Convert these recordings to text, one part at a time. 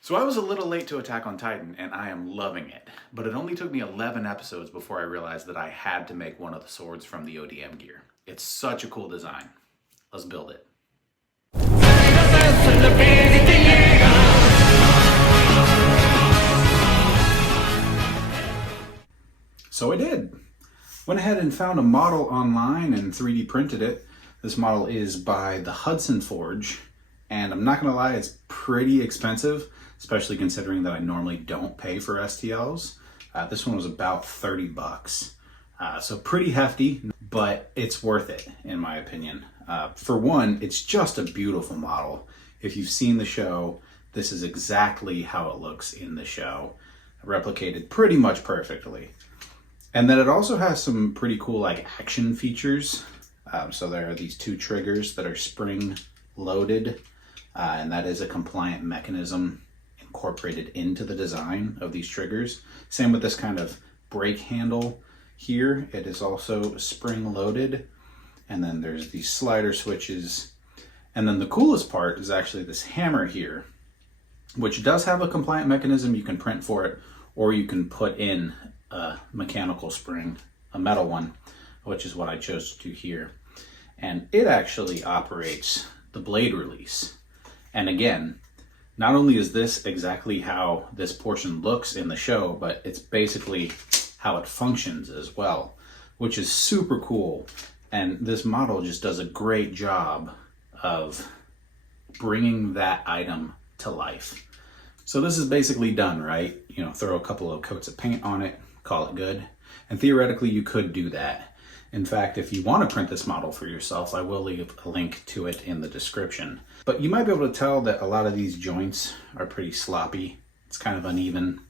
So I was a little late to Attack on Titan, and I am loving it. But it only took me 11 episodes before I realized that I had to make one of the swords from the ODM gear. It's such a cool design. Let's build it. So I did. Went ahead and found a model online and 3D printed it. This model is by the Hudson Forge, and I'm not gonna lie, it's pretty expensive, especially considering that I normally don't pay for STLs. This one was about 30 bucks. So pretty hefty, but it's worth it in my opinion. For one, it's just a beautiful model. If you've seen the show, this is exactly how it looks in the show, replicated pretty much perfectly. And then it also has some pretty cool like action features. So there are these two triggers that are spring loaded, and that is a compliant mechanism incorporated into the design of these triggers. Same with this kind of brake handle here. It is also spring loaded. And then there's these slider switches. And then the coolest part is actually this hammer here, which does have a compliant mechanism. You can print for it, or you can put in a mechanical spring, a metal one, which is what I chose to do here. And it actually operates the blade release. And again, not only is this exactly how this portion looks in the show, but it's basically how it functions as well, which is super cool. And this model just does a great job of bringing that item to life. So this is basically done, right? You know, throw a couple of coats of paint on it, call it good. And theoretically, you could do that. In fact, if you want to print this model for yourself, I will leave a link to it in the description. But you might be able to tell that a lot of these joints are pretty sloppy. It's kind of uneven,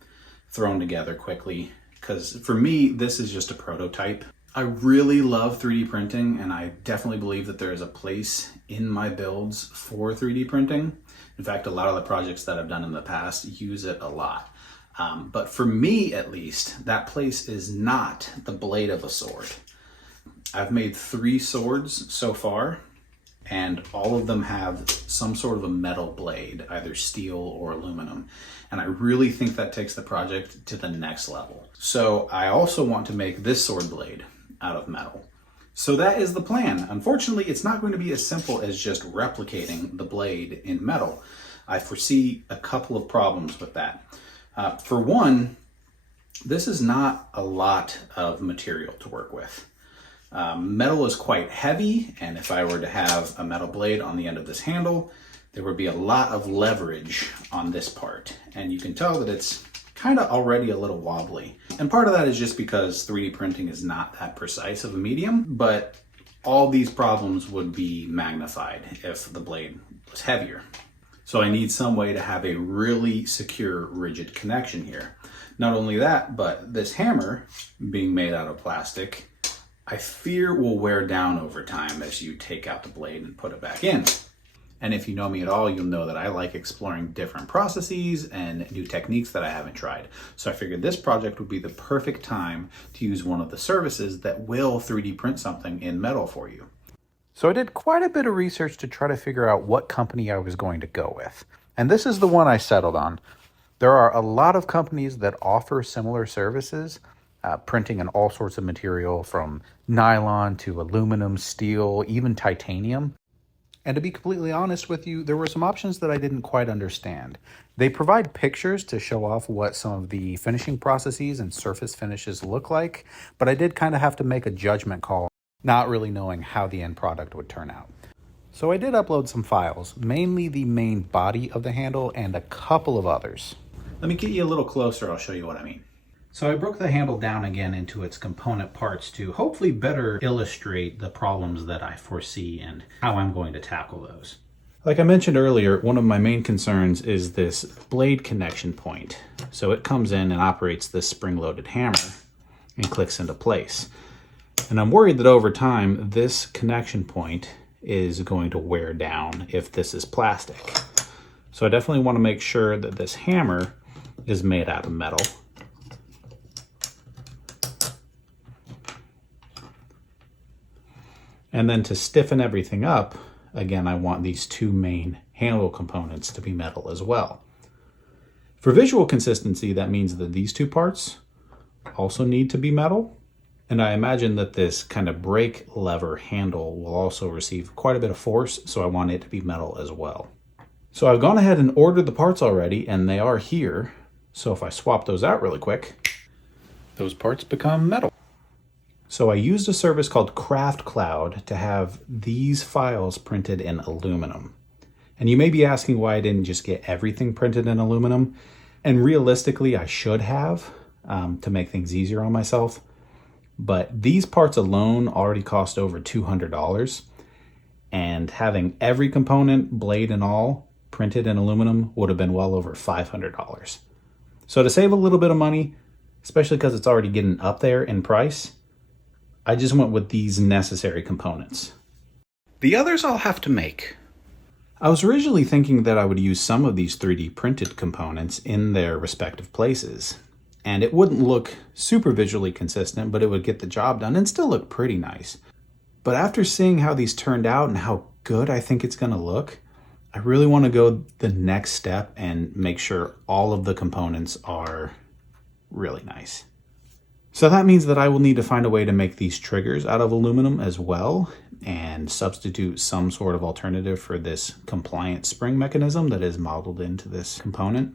thrown together quickly. Because for me, this is just a prototype. I really love 3D printing, and I definitely believe that there is a place in my builds for 3D printing. In fact, a lot of the projects that I've done in the past use it a lot. But for me, at least, that place is not the blade of a sword. I've made 3 swords so far, and all of them have some sort of a metal blade, either steel or aluminum. And I really think that takes the project to the next level. So I also want to make this sword blade out of metal. So that is the plan. Unfortunately, it's not going to be as simple as just replicating the blade in metal. I foresee a couple of problems with that. For one, this is not a lot of material to work with. Metal is quite heavy, and if I were to have a metal blade on the end of this handle, there would be a lot of leverage on this part. And you can tell that it's kind of already a little wobbly. And part of that is just because 3D printing is not that precise of a medium, but all these problems would be magnified if the blade was heavier. So I need some way to have a really secure, rigid connection here. Not only that, but this hammer, being made out of plastic, I fear will wear down over time as you take out the blade and put it back in. And if you know me at all, you'll know that I like exploring different processes and new techniques that I haven't tried. So I figured this project would be the perfect time to use one of the services that will 3D print something in metal for you. So I did quite a bit of research to try to figure out what company I was going to go with. And this is the one I settled on. There are a lot of companies that offer similar services, printing in all sorts of material from nylon to aluminum, steel, even titanium. And to be completely honest with you, there were some options that I didn't quite understand. They provide pictures to show off what some of the finishing processes and surface finishes look like, but I did kind of have to make a judgment call, not really knowing how the end product would turn out. So I did upload some files, mainly the main body of the handle and a couple of others. Let me get you a little closer, I'll show you what I mean. So I broke the handle down again into its component parts to hopefully better illustrate the problems that I foresee and how I'm going to tackle those. Like I mentioned earlier, one of my main concerns is this blade connection point. So it comes in and operates this spring-loaded hammer and clicks into place. And I'm worried that over time, this connection point is going to wear down if this is plastic. So I definitely want to make sure that this hammer is made out of metal. And then to stiffen everything up, again, I want these two main handle components to be metal as well. For visual consistency, that means that these two parts also need to be metal. And I imagine that this kind of brake lever handle will also receive quite a bit of force, so I want it to be metal as well. So I've gone ahead and ordered the parts already, and they are here. So if I swap those out really quick, those parts become metal. So I used a service called Craft Cloud to have these files printed in aluminum. And you may be asking why I didn't just get everything printed in aluminum. And realistically, I should have to make things easier on myself. But these parts alone already cost over $200. And having every component, blade and all, printed in aluminum would have been well over $500. So to save a little bit of money, especially because it's already getting up there in price, I just went with these necessary components. The others I'll have to make. I was originally thinking that I would use some of these 3D printed components in their respective places, and it wouldn't look super visually consistent, but it would get the job done and still look pretty nice. But after seeing how these turned out and how good I think it's going to look, I really want to go the next step and make sure all of the components are really nice. So that means that I will need to find a way to make these triggers out of aluminum as well and substitute some sort of alternative for this compliant spring mechanism that is modeled into this component.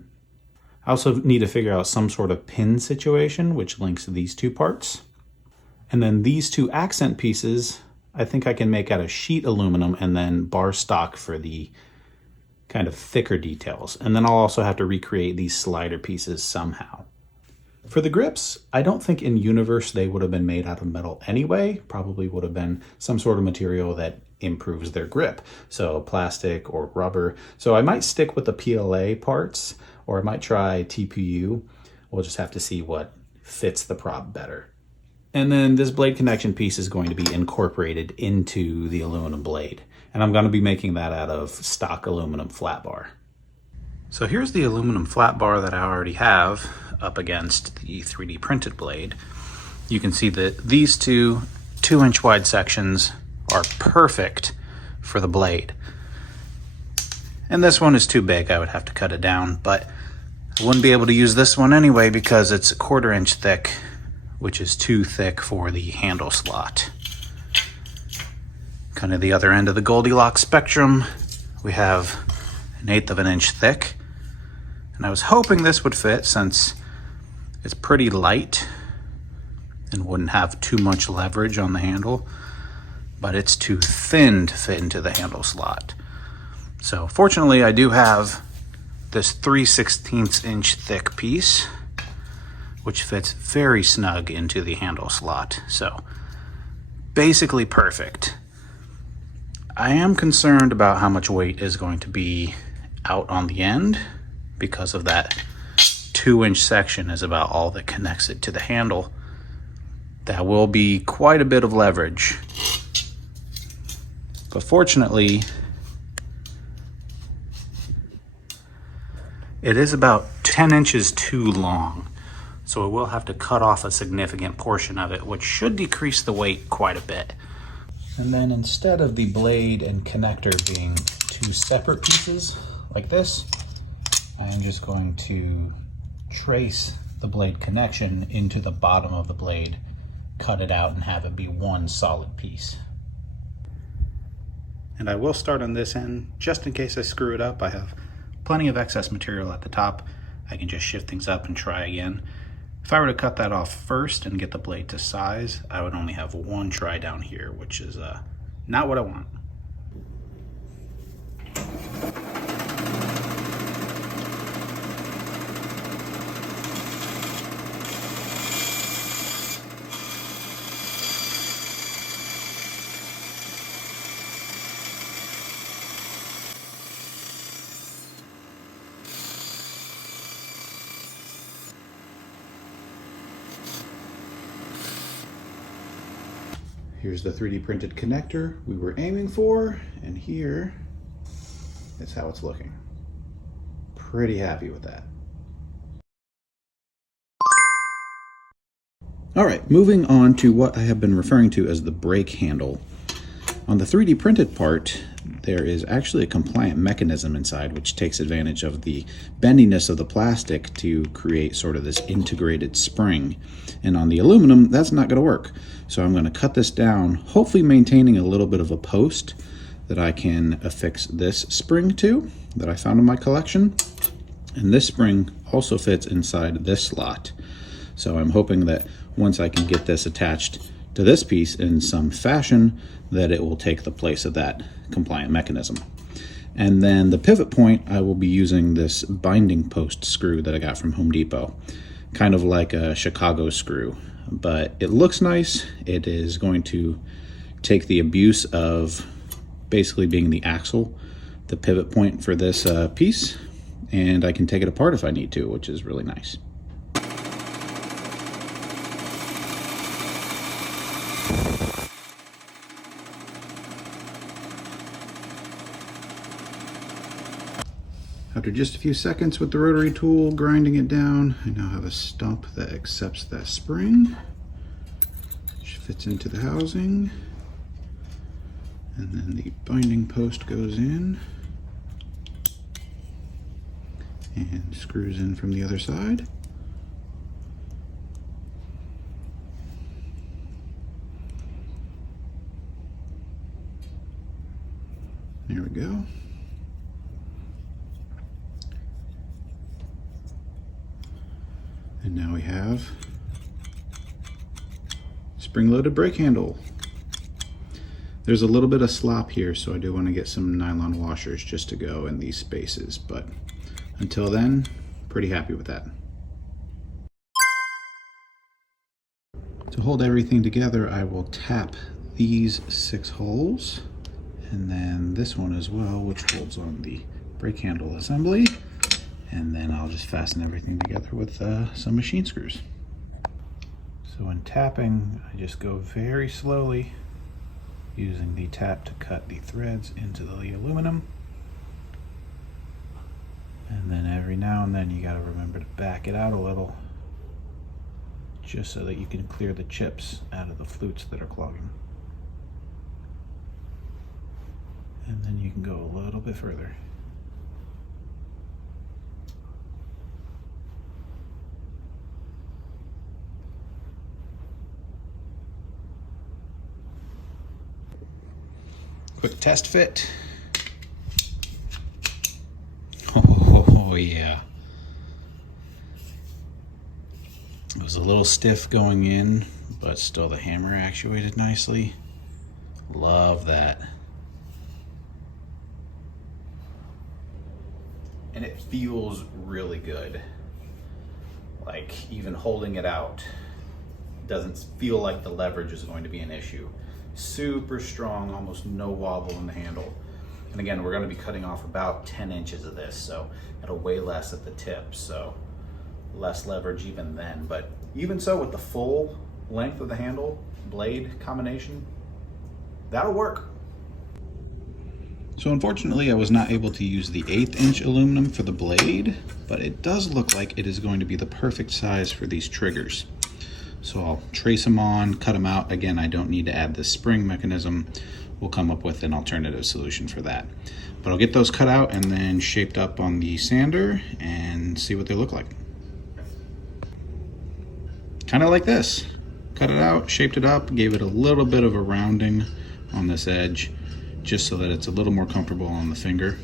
I also need to figure out some sort of pin situation which links these two parts. And then these two accent pieces, I think I can make out of sheet aluminum and then bar stock for the kind of thicker details. And then I'll also have to recreate these slider pieces somehow. For the grips, I don't think in universe they would have been made out of metal anyway. Probably would have been some sort of material that improves their grip. So plastic or rubber. So I might stick with the PLA parts, or I might try TPU. We'll just have to see what fits the prop better. And then this blade connection piece is going to be incorporated into the aluminum blade. And I'm going to be making that out of stock aluminum flat bar. So here's the aluminum flat bar that I already have up against the 3D printed blade. You can see that these two 2-inch wide sections are perfect for the blade. And this one is too big, I would have to cut it down, but I wouldn't be able to use this one anyway because it's 1/4 inch thick, which is too thick for the handle slot. Kind of the other end of the Goldilocks spectrum, we have 1/8 of an inch thick. And I was hoping this would fit since it's pretty light and wouldn't have too much leverage on the handle, but it's too thin to fit into the handle slot. So fortunately I do have this 3/16 inch thick piece, which fits very snug into the handle slot. So basically perfect. I am concerned about how much weight is going to be out on the end because of that 2-inch section is about all that connects it to the handle. That will be quite a bit of leverage. But fortunately, it is about 10 inches too long. So I will have to cut off a significant portion of it, which should decrease the weight quite a bit. And then instead of the blade and connector being two separate pieces like this, I'm just going to trace the blade connection into the bottom of the blade, cut it out, and have it be one solid piece. And I will start on this end, just in case I screw it up. I have plenty of excess material at the top. I can just shift things up and try again. If I were to cut that off first and get the blade to size, I would only have one try down here, which is not what I want. Here's the 3D printed connector we were aiming for, and here is how it's looking. Pretty happy with that. All right, moving on to what I have been referring to as the brake handle. On the 3D printed part, there is actually a compliant mechanism inside which takes advantage of the bendiness of the plastic to create sort of this integrated spring. And on the aluminum, that's not going to work. So I'm going to cut this down, hopefully maintaining a little bit of a post that I can affix this spring to that I found in my collection. And this spring also fits inside this slot. So I'm hoping that once I can get this attached to this piece in some fashion, that it will take the place of that compliant mechanism. And then the pivot point, I will be using this binding post screw that I got from Home Depot, kind of like a Chicago screw, but it looks nice. It is going to take the abuse of basically being the axle, the pivot point for this piece, and I can take it apart if I need to, which is really nice. After just a few seconds with the rotary tool grinding it down, I now have a stump that accepts that spring, which fits into the housing, and then the binding post goes in and screws in from the other side. There we go. And now we have spring-loaded brake handle. There's a little bit of slop here, so I do want to get some nylon washers just to go in these spaces, but until then, pretty happy with that. To hold everything together, I will tap these 6 holes, and then this one as well, which holds on the brake handle assembly. And then I'll just fasten everything together with some machine screws. So when tapping, I just go very slowly, using the tap to cut the threads into the aluminum. And then every now and then you gotta remember to back it out a little, just so that you can clear the chips out of the flutes that are clogging. And then you can go a little bit further. Quick test fit. Oh yeah. It was a little stiff going in, but still the hammer actuated nicely. Love that. And it feels really good. Like even holding it out doesn't feel like the leverage is going to be an issue. Super strong, almost no wobble in the handle. And again, we're going to be cutting off about 10 inches of this, so it'll weigh less at the tip, so less leverage even then. But even so, with the full length of the handle blade combination, that'll work. So unfortunately, I was not able to use the 1/8 inch aluminum for the blade, but it does look like it is going to be the perfect size for these triggers. So I'll trace them on, cut them out. Again, I don't need to add the spring mechanism. We'll come up with an alternative solution for that. But I'll get those cut out and then shaped up on the sander and see what they look like. Kind of like this. Cut it out, shaped it up, gave it a little bit of a rounding on this edge, just so that it's a little more comfortable on the finger.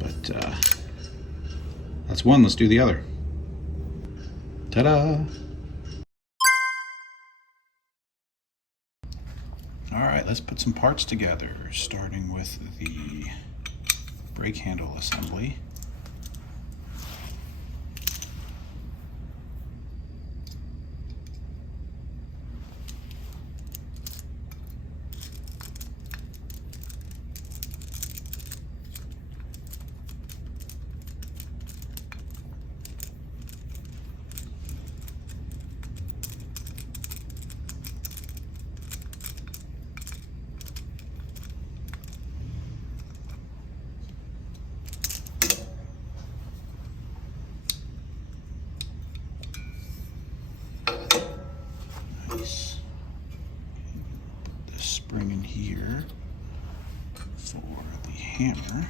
But that's one, let's do the other. Ta-da! All right, let's put some parts together, starting with the brake handle assembly. hammer.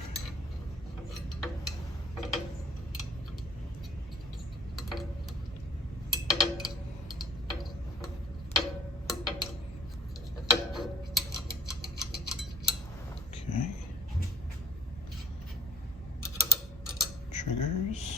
Okay. Triggers.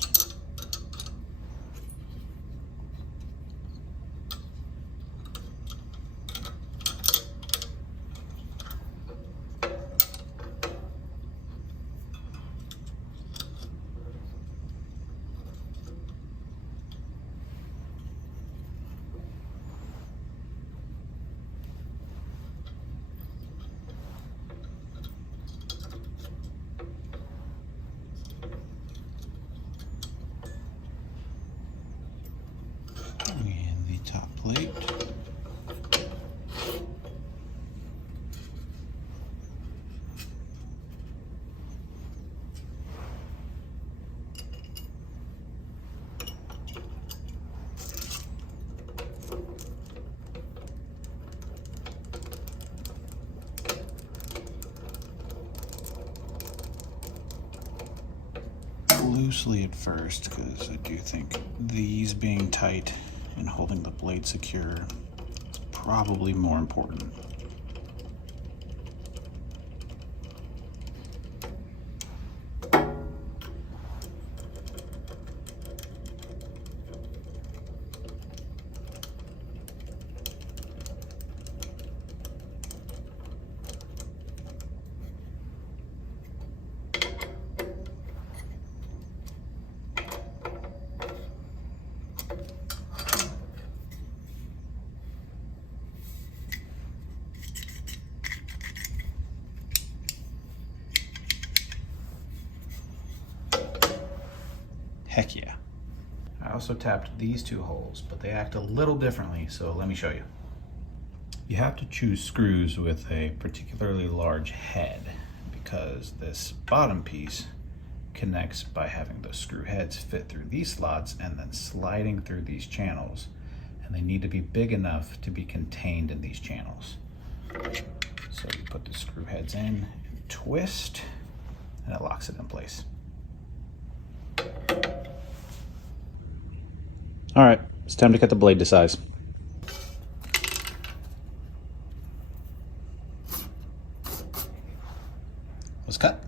And the top plate. Loosely at first, because I do think these being tight and holding the blade secure is probably more important. Heck yeah. I also tapped these two holes, but they act a little differently, so let me show you. You have to choose screws with a particularly large head because this bottom piece connects by having those screw heads fit through these slots and then sliding through these channels. And they need to be big enough to be contained in these channels. So you put the screw heads in and twist, and it locks it in place. All right, it's time to cut the blade to size. Let's cut.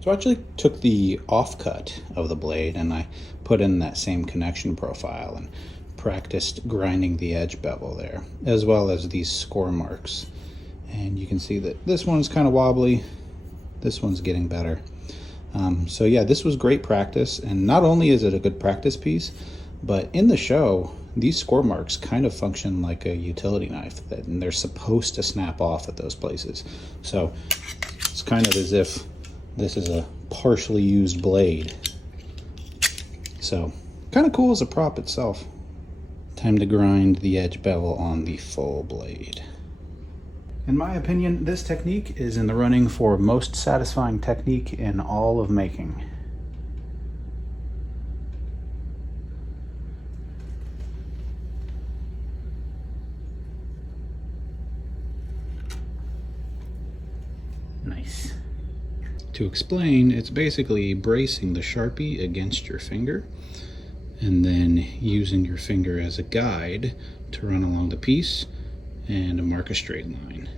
So I actually took the offcut of the blade and I put in that same connection profile and practiced grinding the edge bevel there, as well as these score marks. And you can see that this one's kind of wobbly, this one's getting better. So yeah, this was great practice, and not only is it a good practice piece, but in the show, these score marks kind of function like a utility knife, and they're supposed to snap off at those places. So it's kind of as if this is a partially used blade. So kind of cool as a prop itself. Time to grind the edge bevel on the full blade. In my opinion, this technique is in the running for most satisfying technique in all of making. Nice. To explain, it's basically bracing the Sharpie against your finger and then using your finger as a guide to run along the piece and mark a straight line.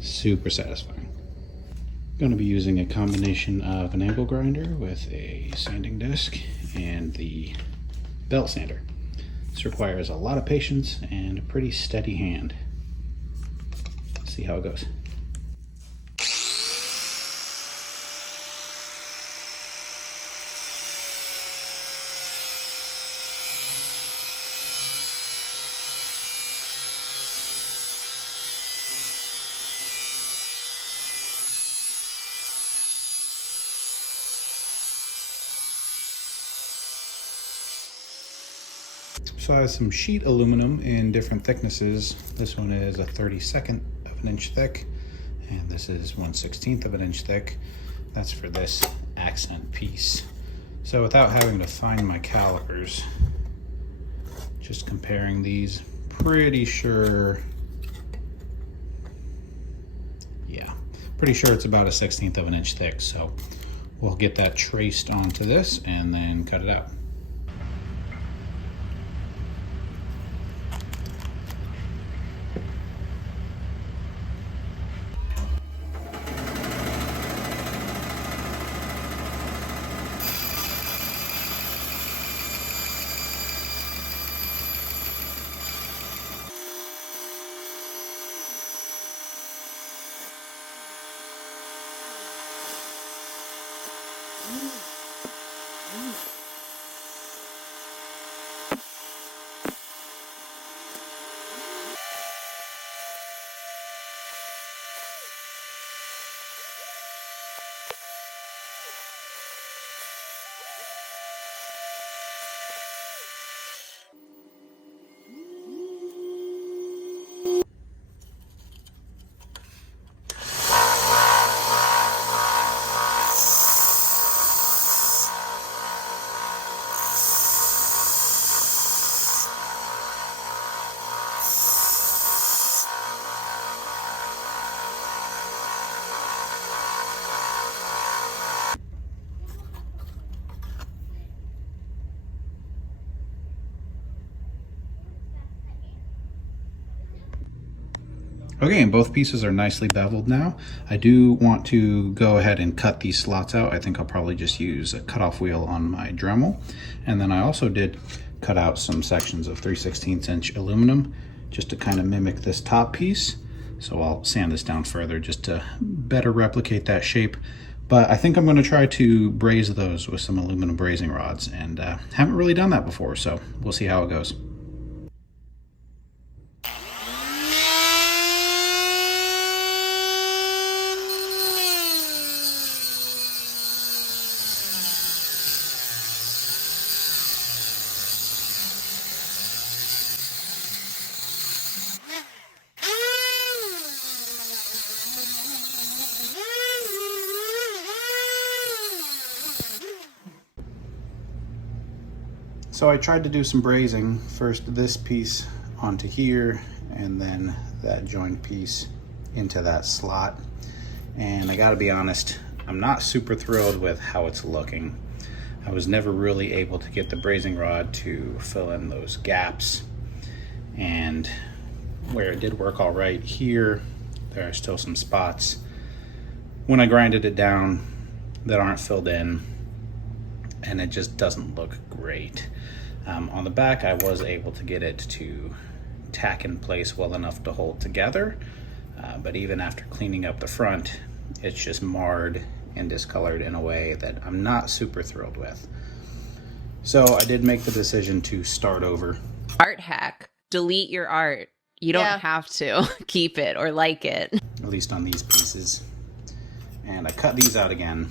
Super satisfying. I'm going to be using a combination of an angle grinder with a sanding disc and the belt sander. This requires a lot of patience and a pretty steady hand. Let's see how it goes. So I have some sheet aluminum in different thicknesses. This one is a 32nd of an inch thick, and this is 1/16 of an inch thick. That's for this accent piece. So without having to find my calipers, just comparing these, pretty sure it's about a 1/16 of an inch thick. So we'll get that traced onto this and then cut it out. Okay, and both pieces are nicely beveled now. I do want to go ahead and cut these slots out. I think I'll probably just use a cutoff wheel on my Dremel. And then I also did cut out some sections of 3/16 inch aluminum just to kind of mimic this top piece. So I'll sand this down further just to better replicate that shape. But I think I'm going to try to braze those with some aluminum brazing rods, and haven't really done that before, so we'll see how it goes. So I tried to do some brazing, first this piece onto here, and then that joint piece into that slot. And I gotta be honest, I'm not super thrilled with how it's looking. I was never really able to get the brazing rod to fill in those gaps. And where it did work all right here, there are still some spots when I grinded it down that aren't filled in, and it just doesn't look great. On the back, I was able to get it to tack in place well enough to hold together, but even after cleaning up the front, it's just marred and discolored in a way that I'm not super thrilled with. So I did make the decision to start over. Art hack: delete your art. You don't have to keep it or like it. At least on these pieces. And I cut these out again,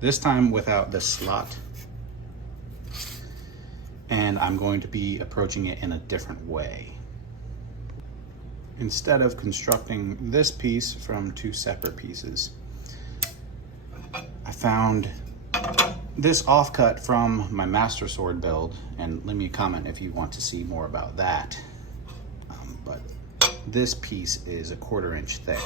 this time without the slot. And I'm going to be approaching it in a different way. Instead of constructing this piece from two separate pieces, I found this offcut from my Master Sword build, and leave me a comment if you want to see more about that. But this piece is a 1/4 inch thick,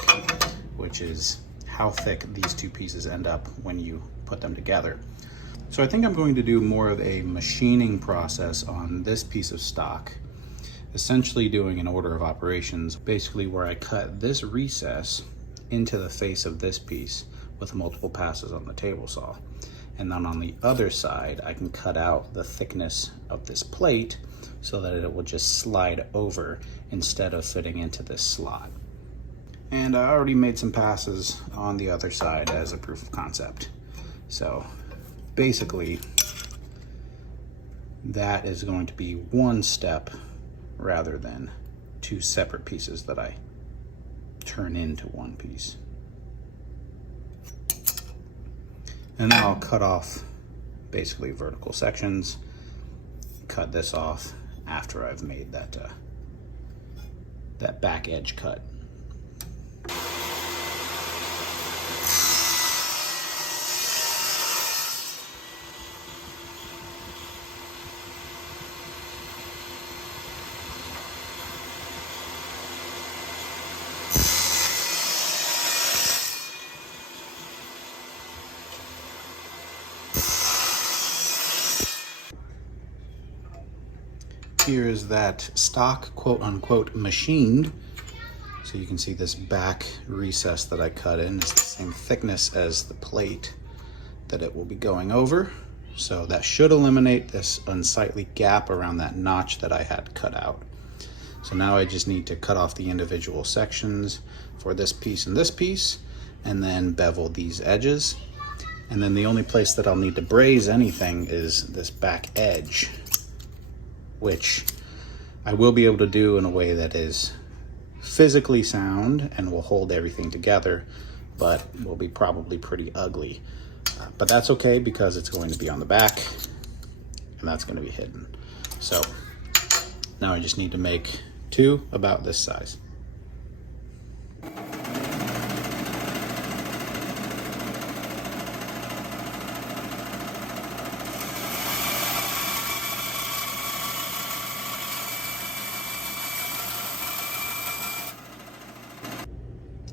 which is how thick these two pieces end up when you put them together. So I think I'm going to do more of a machining process on this piece of stock, essentially doing an order of operations, basically where I cut this recess into the face of this piece with multiple passes on the table saw. And then on the other side, I can cut out the thickness of this plate so that it will just slide over instead of fitting into this slot. And I already made some passes on the other side as a proof of concept. So basically, that is going to be one step rather than two separate pieces that I turn into one piece. And then I'll cut off basically vertical sections, cut this off after I've made that, that back edge cut. Here is that stock, quote unquote, machined. So you can see this back recess that I cut in is the same thickness as the plate that it will be going over. So that should eliminate this unsightly gap around that notch that I had cut out. So now I just need to cut off the individual sections for this piece and this piece, and then bevel these edges. And then the only place that I'll need to braze anything is this back edge, which I will be able to do in a way that is physically sound and will hold everything together, but will be probably pretty ugly. But that's okay because it's going to be on the back and that's going to be hidden. So now I just need to make two about this size.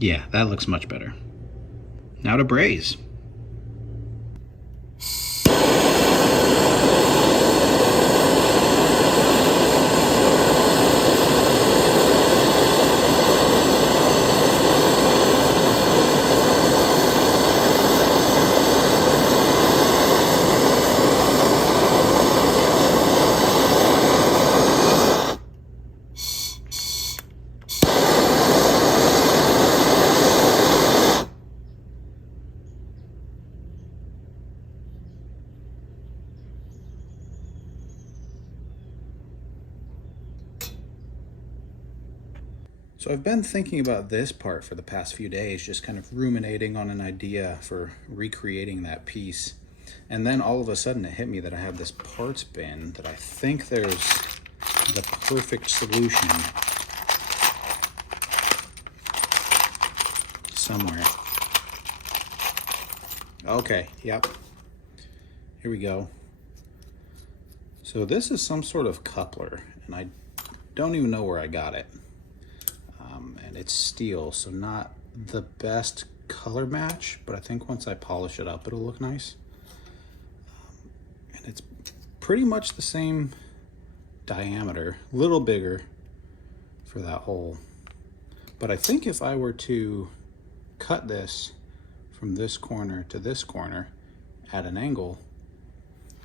Yeah, that looks much better. Now to braze. So I've been thinking about this part for the past few days, just kind of ruminating on an idea for recreating that piece. And then all of a sudden it hit me that I have this parts bin that I think there's the perfect solution somewhere. Okay, yep. Here we go. So this is some sort of coupler, and I don't even know where I got it. And it's steel, so not the best color match, but I think once I polish it up, it'll look nice. And it's pretty much the same diameter, a little bigger for that hole. But I think if I were to cut this from this corner to this corner at an angle,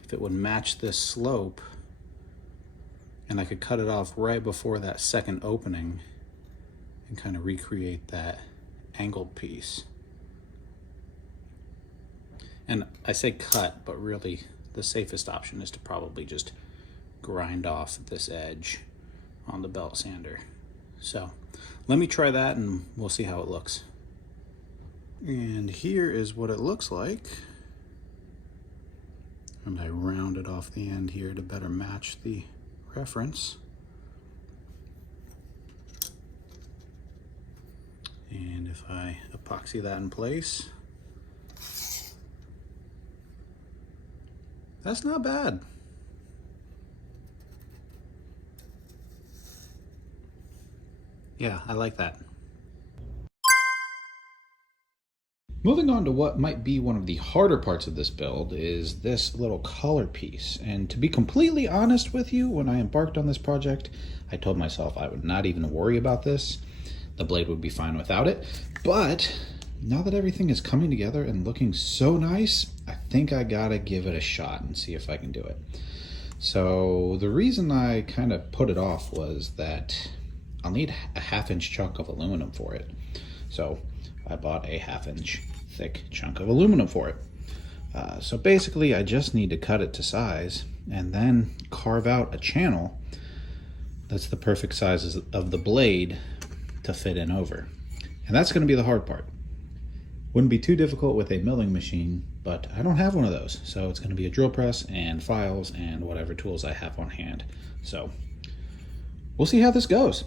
if it would match this slope, and I could cut it off right before that second opening and kind of recreate that angled piece. And I say cut, but really the safest option is to probably just grind off this edge on the belt sander. So let me try that and we'll see how it looks. And here is what it looks like. And I rounded off the end here to better match the reference. And if I epoxy that in place, that's not bad. Yeah, I like that. Moving on to what might be one of the harder parts of this build is this little collar piece. And to be completely honest with you, when I embarked on this project, I told myself I would not even worry about this. The blade would be fine without it. But now that everything is coming together and looking so nice, I think I gotta give it a shot and see if I can do it. So the reason I kind of put it off was that I'll need a 1/2 inch chunk of aluminum for it. So I bought a 1/2 inch thick chunk of aluminum for it. So basically I just need to cut it to size and then carve out a channel that's the perfect size of the blade to fit in over. And that's going to be the hard part. Wouldn't be too difficult with a milling machine, but I don't have one of those. So it's going to be a drill press and files and whatever tools I have on hand. So we'll see how this goes.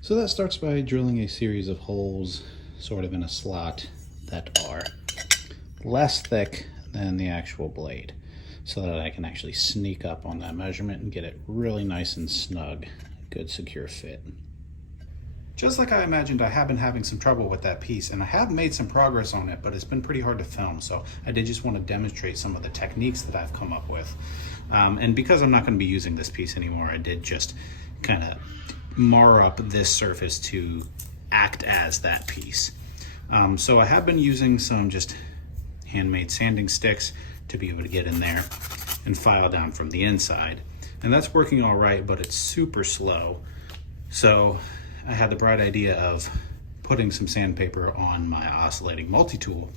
So that starts by drilling a series of holes sort of in a slot that are less thick than the actual blade, so that I can actually sneak up on that measurement and get it really nice and snug. Good secure fit. Just like I imagined, I have been having some trouble with that piece, and I have made some progress on it, but it's been pretty hard to film, so I did just want to demonstrate some of the techniques that I've come up with. And because I'm not going to be using this piece anymore, I did just kind of mar up this surface to act as that piece. So I have been using some just handmade sanding sticks to be able to get in there and file down from the inside. And that's working all right, but it's super slow. So I had the bright idea of putting some sandpaper on my oscillating multi-tool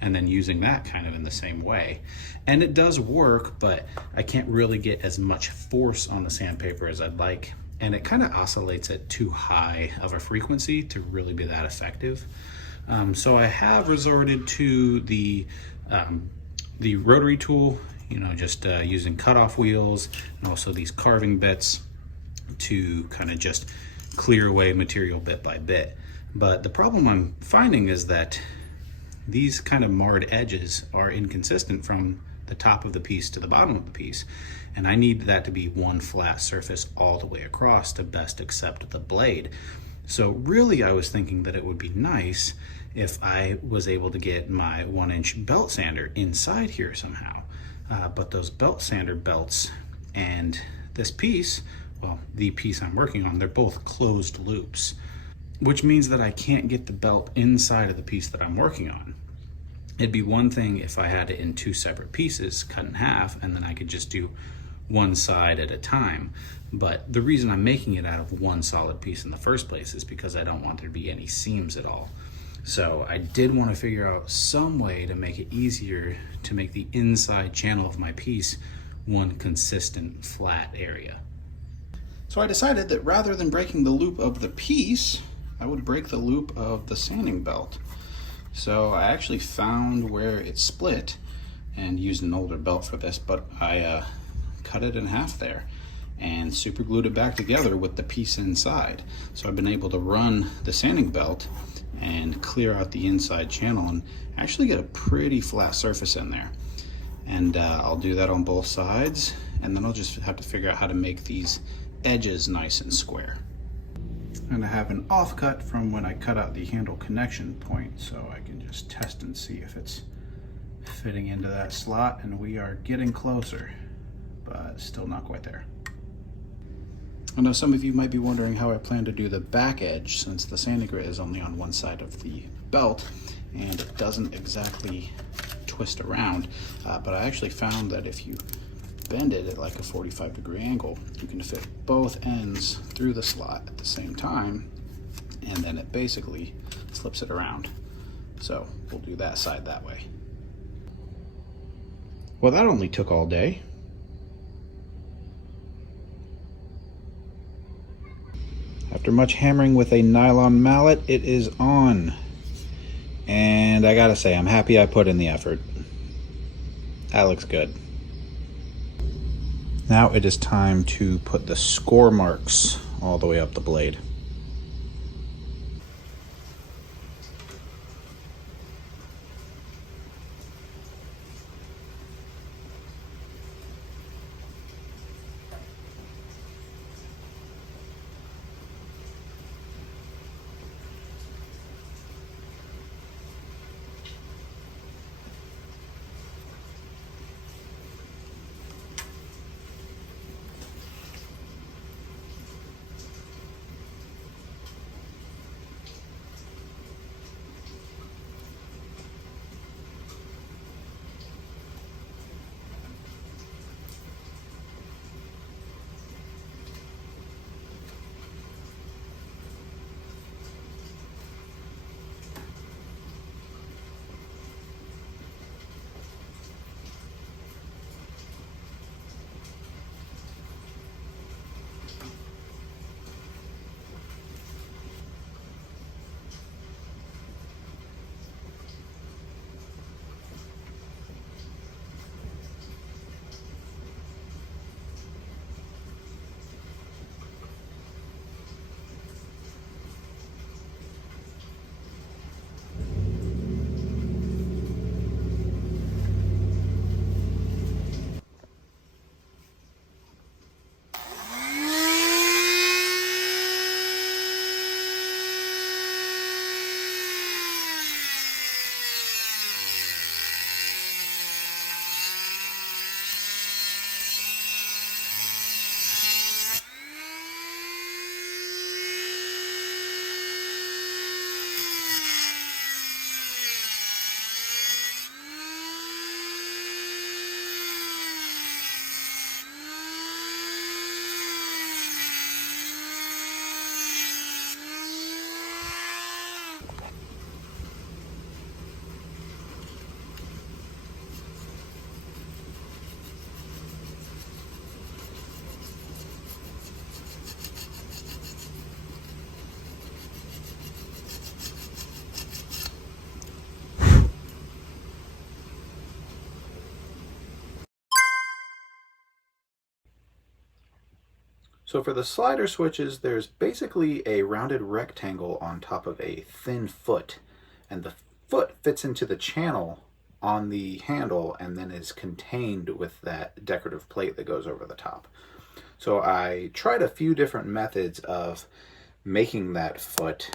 and then using that kind of in the same way. And it does work, but I can't really get as much force on the sandpaper as I'd like. And it kind of oscillates at too high of a frequency to really be that effective. So I have resorted to the rotary tool, just using cutoff wheels and also these carving bits to kind of just clear away material bit by bit. But the problem I'm finding is that these kind of marred edges are inconsistent from the top of the piece to the bottom of the piece. And I need that to be one flat surface all the way across to best accept the blade. So really I was thinking that it would be nice if I was able to get my 1-inch belt sander inside here somehow. But those belt sander belts and this piece, well, the piece I'm working on, they're both closed loops, which means that I can't get the belt inside of the piece that I'm working on. It'd be one thing if I had it in two separate pieces, cut in half, and then I could just do one side at a time. But the reason I'm making it out of one solid piece in the first place is because I don't want there to be any seams at all. So I did want to figure out some way to make it easier to make the inside channel of my piece one consistent flat area. So I decided that rather than breaking the loop of the piece, I would break the loop of the sanding belt. So I actually found where it split and used an older belt for this, but I cut it in half there and super glued it back together with the piece inside. So I've been able to run the sanding belt and clear out the inside channel and actually get a pretty flat surface in there. And I'll do that on both sides, and then I'll just have to figure out how to make these edges nice and square. And I have an offcut from when I cut out the handle connection point, so I can just test and see if it's fitting into that slot, and we are getting closer, but still not quite there. I know some of you might be wondering how I plan to do the back edge, since the sanding grit is only on one side of the belt and it doesn't exactly twist around, but I actually found that if you bend it at like a 45-degree angle, you can fit both ends through the slot at the same time, and then it basically slips it around. So we'll do that side that way. Well, that only took all day. After much hammering with a nylon mallet, it is on. And I gotta say, I'm happy I put in the effort. That looks good. Now it is time to put the score marks all the way up the blade. So for the slider switches, there's basically a rounded rectangle on top of a thin foot, and the foot fits into the channel on the handle and then is contained with that decorative plate that goes over the top. So I tried a few different methods of making that foot,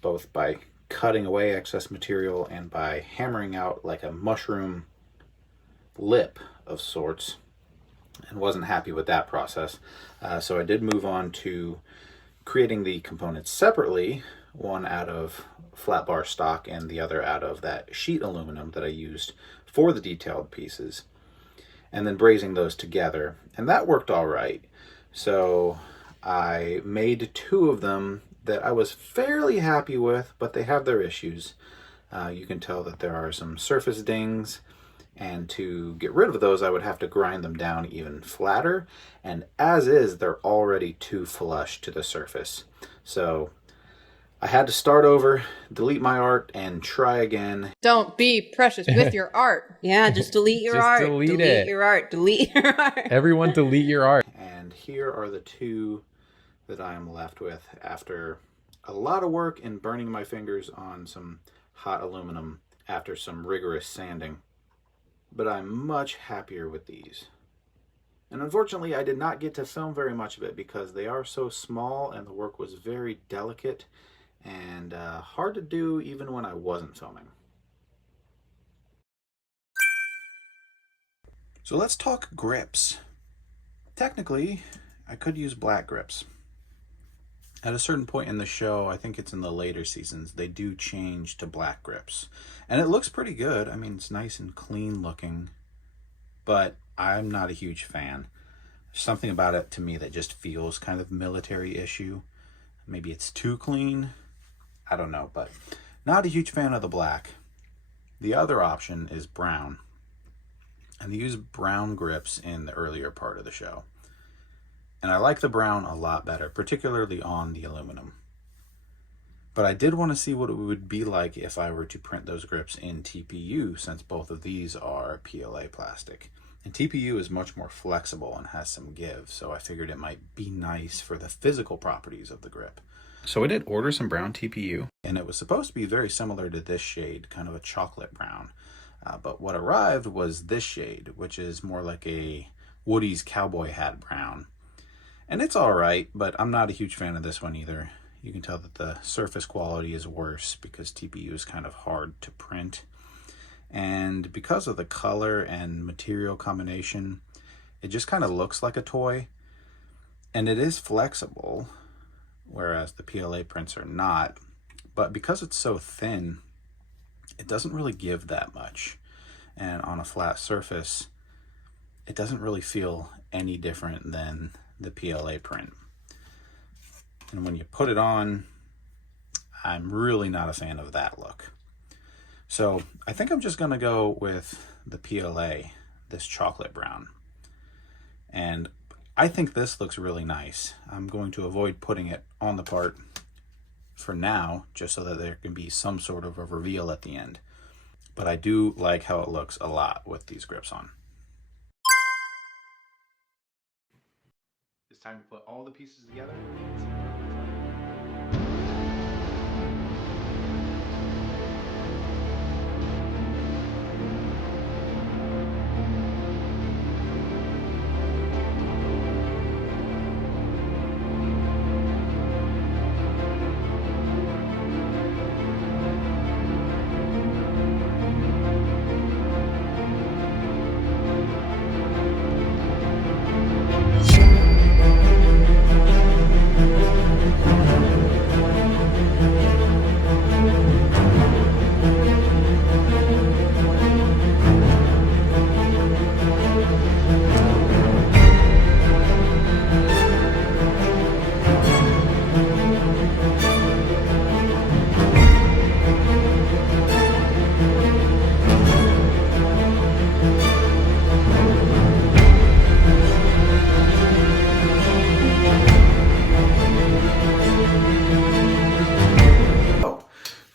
both by cutting away excess material and by hammering out like a mushroom lip of sorts, and wasn't happy with that process. So I did move on to creating the components separately, one out of flat bar stock and the other out of that sheet aluminum that I used for the detailed pieces, and then brazing those together, and that worked all right. So I made two of them that I was fairly happy with, but they have their issues. You can tell that there are some surface dings, and to get rid of those I would have to grind them down even flatter, and as is they're already too flush to the surface. So I had to start over, delete my art, and try again. Don't be precious with your art. Yeah, just delete your Just art. delete it. Your art. Delete your art. Everyone delete your art. And here are the two that I am left with after a lot of work and burning my fingers on some hot aluminum after some rigorous sanding. But I'm much happier with these. And unfortunately, I did not get to film very much of it because they are so small and the work was very delicate and hard to do even when I wasn't filming. So let's talk grips. Technically, I could use black grips. At a certain point in the show, I think it's in the later seasons, they do change to black grips. And it looks pretty good. I mean, it's nice and clean looking, but I'm not a huge fan. There's something about it to me that just feels kind of military issue. Maybe it's too clean. I don't know, but not a huge fan of the black. The other option is brown. And they use brown grips in the earlier part of the show. And I like the brown a lot better, particularly on the aluminum. But I did want to see what it would be like if I were to print those grips in TPU, since both of these are PLA plastic. And TPU is much more flexible and has some give, so I figured it might be nice for the physical properties of the grip. So I did order some brown TPU, and it was supposed to be very similar to this shade, kind of a chocolate brown. But what arrived was this shade, which is more like a Woody's cowboy hat brown. And it's alright, but I'm not a huge fan of this one either. You can tell that the surface quality is worse because TPU is kind of hard to print. And because of the color and material combination, it just kind of looks like a toy. And it is flexible, whereas the PLA prints are not. But because it's so thin, it doesn't really give that much. And on a flat surface, it doesn't really feel any different than the PLA print. And when you put it on, I'm really not a fan of that look. So I think I'm just gonna go with the PLA, this chocolate brown. And I think this looks really nice. I'm going to avoid putting it on the part for now, just so that there can be some sort of a reveal at the end. But I do like how it looks a lot with these grips on. It's time to put all the pieces together.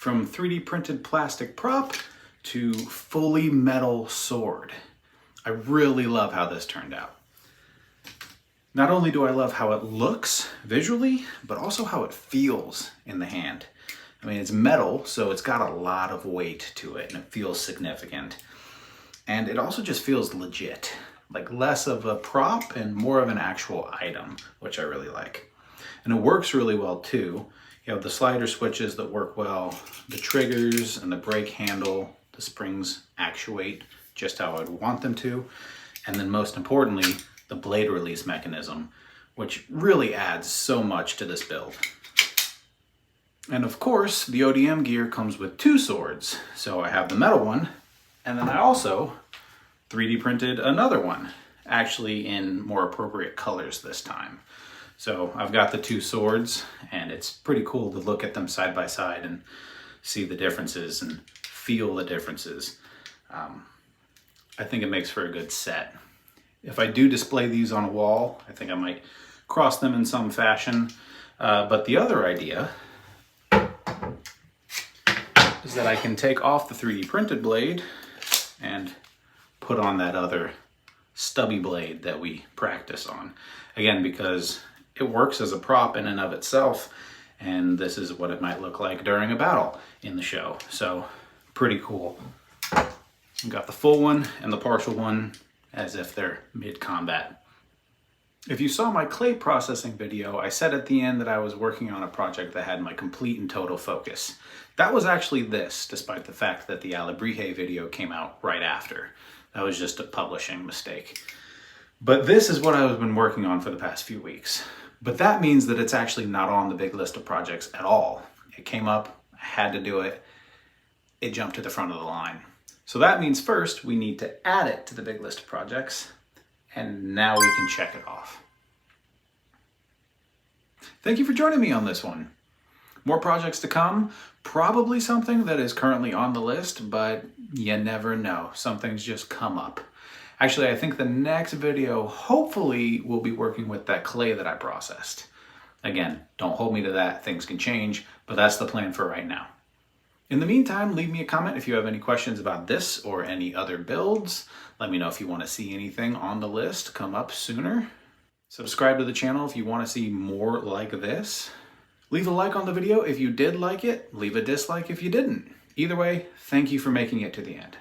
From 3D printed plastic prop to fully metal sword. I really love how this turned out. Not only do I love how it looks visually, but also how it feels in the hand. I mean, it's metal, so it's got a lot of weight to it and it feels significant. And it also just feels legit, like less of a prop and more of an actual item, which I really like. And it works really well too. You have the slider switches that work well, the triggers and the brake handle, the springs actuate just how I'd want them to. And then most importantly, the blade release mechanism, which really adds so much to this build. And of course, the ODM gear comes with 2 swords. So I have the metal one, and then I also 3D printed another one, actually in more appropriate colors this time. So I've got the 2 swords, and it's pretty cool to look at them side by side and see the differences and feel the differences. I think it makes for a good set. If I do display these on a wall, I think I might cross them in some fashion. But the other idea is that I can take off the 3D printed blade and put on that other stubby blade that we practice on. Again, because it works as a prop in and of itself, and this is what it might look like during a battle in the show. So pretty cool. We've got the full one and the partial one as if they're mid-combat. If you saw my clay processing video, I said at the end that I was working on a project that had my complete and total focus. That was actually this, despite the fact that the Alebrije video came out right after. That was just a publishing mistake. But this is what I've been working on for the past few weeks. But that means that it's actually not on the big list of projects at all. It came up, I had to do it, it jumped to the front of the line. So that means first we need to add it to the big list of projects, and now we can check it off. Thank you for joining me on this one. More projects to come, probably something that is currently on the list, but you never know. Some things just come up. Actually, I think the next video hopefully will be working with that clay that I processed. Again, don't hold me to that, things can change, but that's the plan for right now. In the meantime, leave me a comment if you have any questions about this or any other builds. Let me know if you want to see anything on the list come up sooner. Subscribe to the channel if you want to see more like this. Leave a like on the video if you did like it. Leave a dislike if you didn't. Either way, thank you for making it to the end.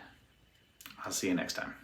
I'll see you next time.